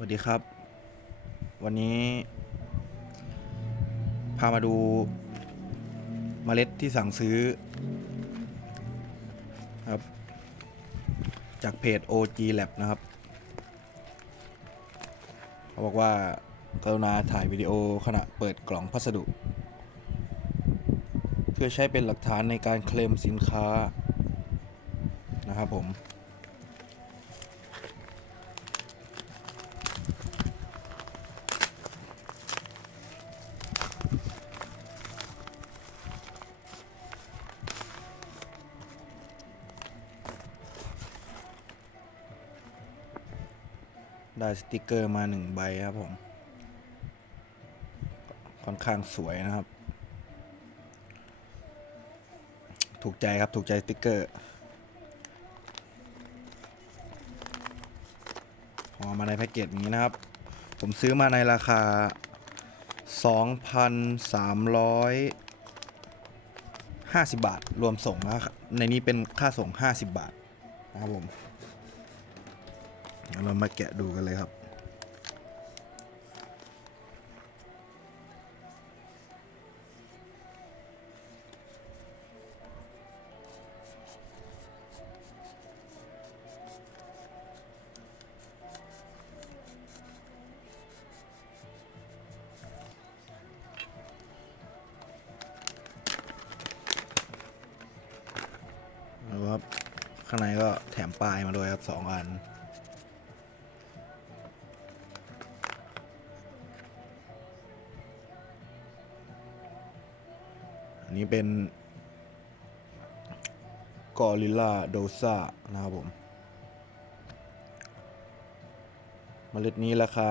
สวัสดีครับ วันนี้ พามาดูเมล็ดที่สั่งซื้อครับ จากเพจ OG Lab นะครับ เขาบอกว่ากรุณาถ่ายวิดีโอขณะเปิดกล่องพัสดุ เพื่อใช้เป็นหลักฐานในการเคลมสินค้านะครับผม ได้สติกเกอร์มาหนึ่งใบครับผม ค่อนข้างสวยนะครับ ถูกใจครับถูกใจสติกเกอร์ พอมาในแพ็กเกจนี้นะครับ ผมซื้อมาในราคา 2,350 บาท รวมส่งนะครับในนี้เป็นค่าส่ง 50 บาทนะครับผม เรามาแกะดูกันเลยครับแล้วครับ ข้างในก็แถมปลายมาด้วยครับสองอัน อันนี้เป็นกอริลลาโดซานะครับผมเมล็ดนี้ราคา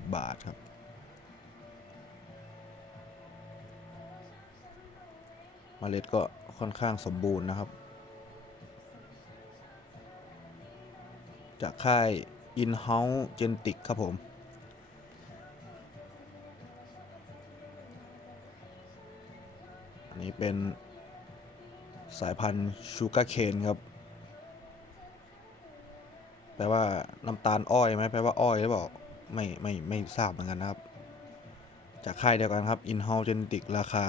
1,150 บาทครับ เมล็ดก็ค่อนข้างสมบูรณ์นะครับ จากค่าย In-house Gentic ครับผม อันนี้เป็นสายพันธุ์ชูการ์เคนครับ แปลว่าน้ำตาลอ้อยไหมแปลว่าอ้อยหรือเปล่า ไม่ไม่ไม่ทราบเหมือนกันนะครับ จากค่ายเดียวกันครับ In-house Genetic ราคา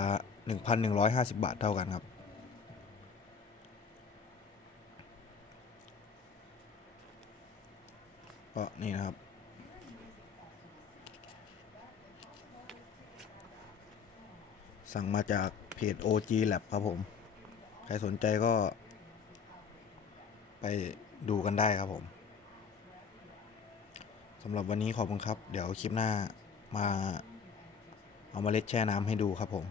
1,150 บาทเท่ากันครับ ก็นี่นะครับสั่งมาจาก เพจ OG Lab ครับผม ใครสนใจก็ ไปดูกันได้ครับผมสำหรับวันนี้ขอบคุณครับ เดี๋ยวคลิปหน้ามาเอามาเล็ดแช่น้ำให้ดูครับผม